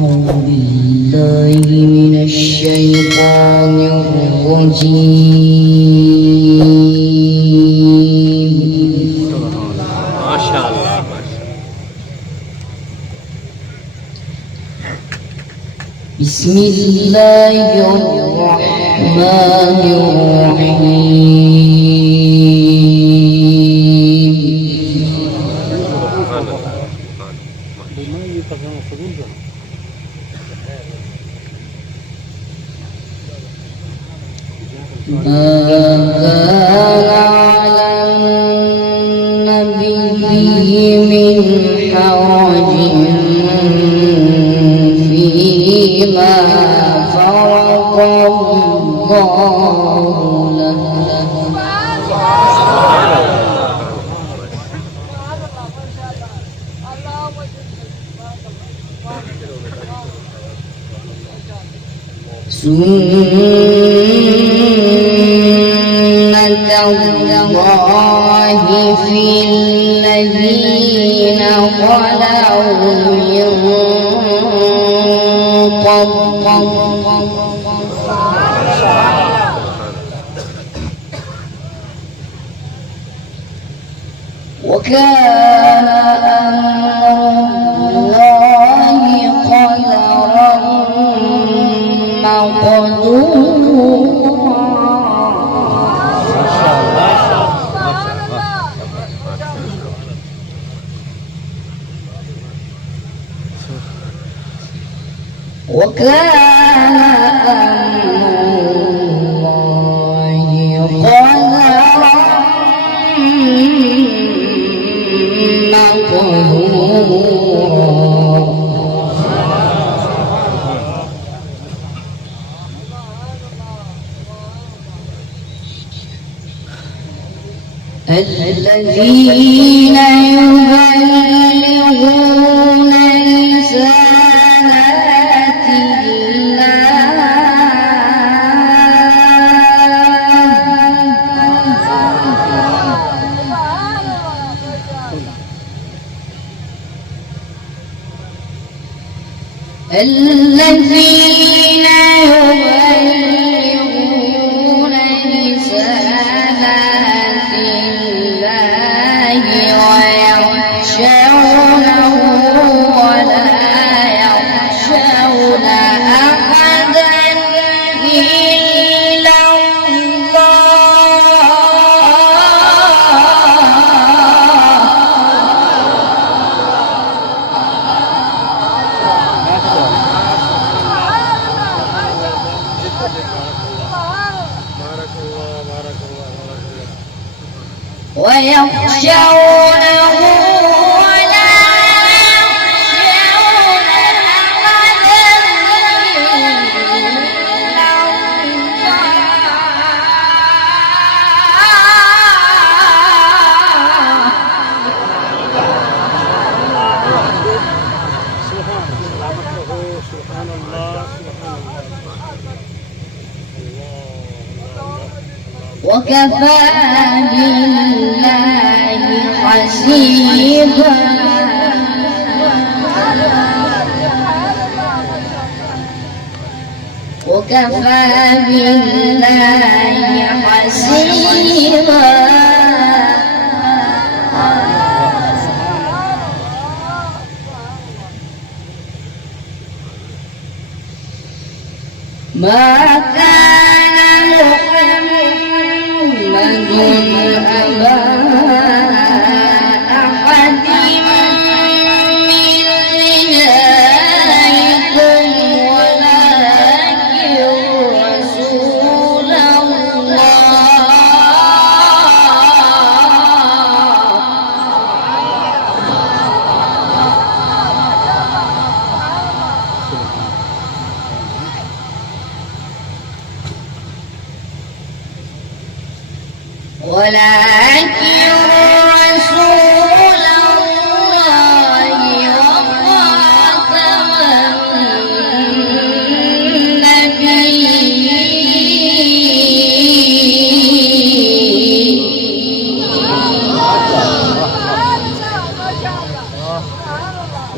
أعوذ بالله من الشيطان الرجيم. ما شاء الله. بسم الله الرحمن الرحيم. ما كان على النبي من حرج فيما فرض الله له. سنة الله في الذين خلوا من قبل وكان أمر الله قدرا مقدورا. وكان أمر الله قدرا مقدورا. الذين يبلغون رسالات الله الذين يبلغون رسالات الله ويخشونه ولا يخشون أحدا إلا ويخشونه ولا يخشون أحدا إلا وكفى بالله حسيبا. وكفى بالله حسيبا. ما كان محمد أبا أحد من رجالكم ولكن رسول الله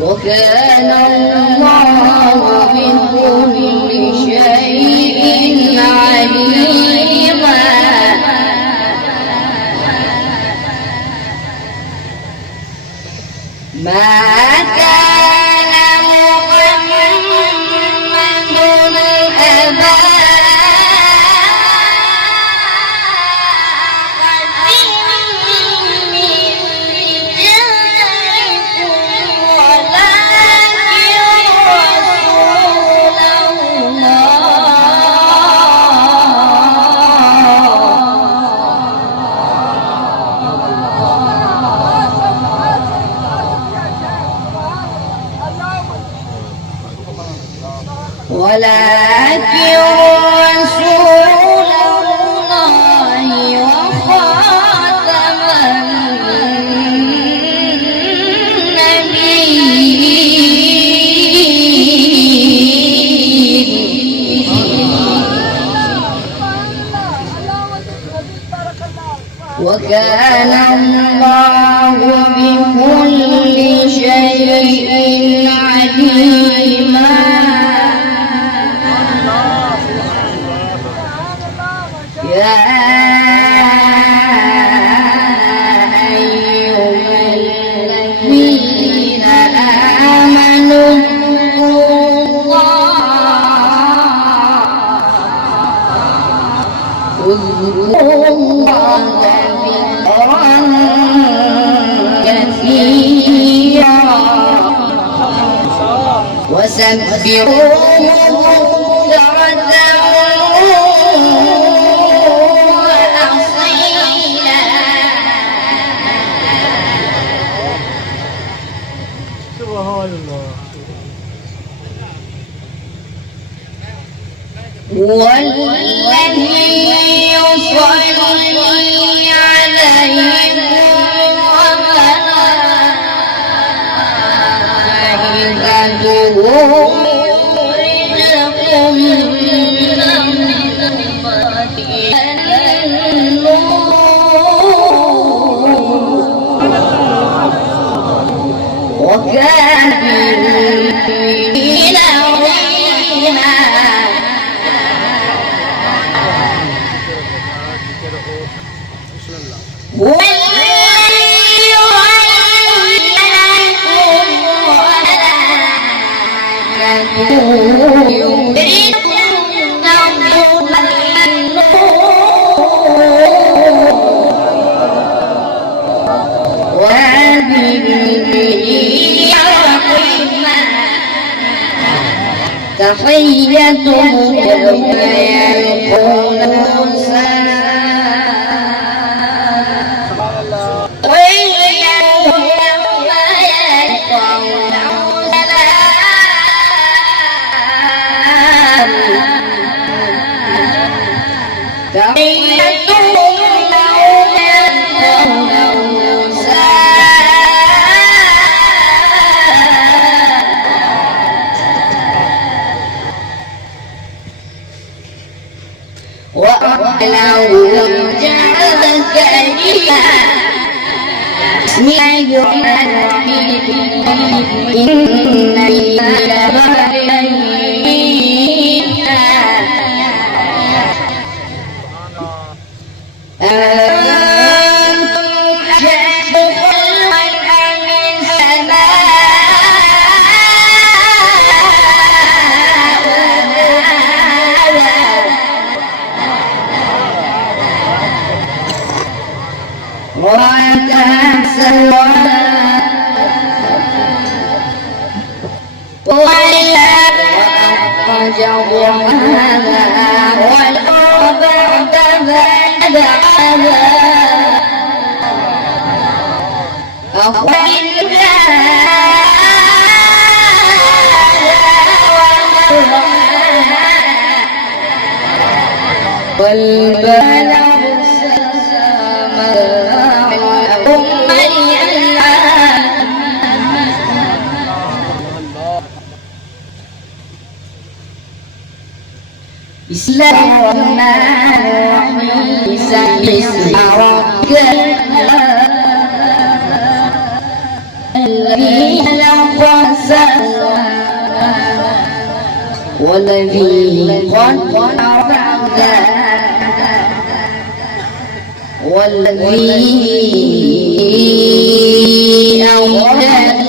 وكان الله ولكن رسول الله وخاتم النبيين وكان الله بكل شيء عليما يا أيها الذين آمنوا اذكروا الله ذكرا كثيرا وسبحوه بكرة وأصيلا سبحان الله هو الذي يصلي عليكم وملائكته يخرجكم من الظلمات إلى النور وكان بالمؤمنين رحيما هو الذي يعلمكم وملائكته يخرجكم من النور وبالمؤمنين رحيما تحيتهم يوم يلقونه وأعلم جعلك إلها بسم الله الرحمن الرحيم إن أنتم أشد خلقا أم السماء رأيتها سواء وأخرج ضحاها والأرض بعد ذلك أخرجنا والبلد بسم الله الرحمن الرحيم سبح اسم ربك الذي خلق فسوى والذي قدر فهدى والذي أوجد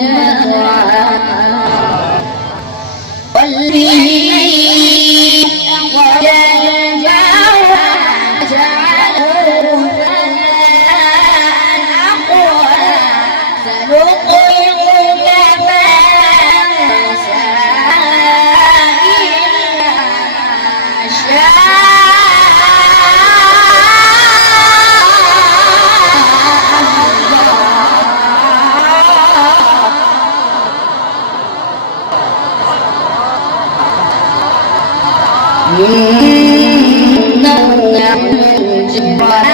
والذي إنه يعلم الجوار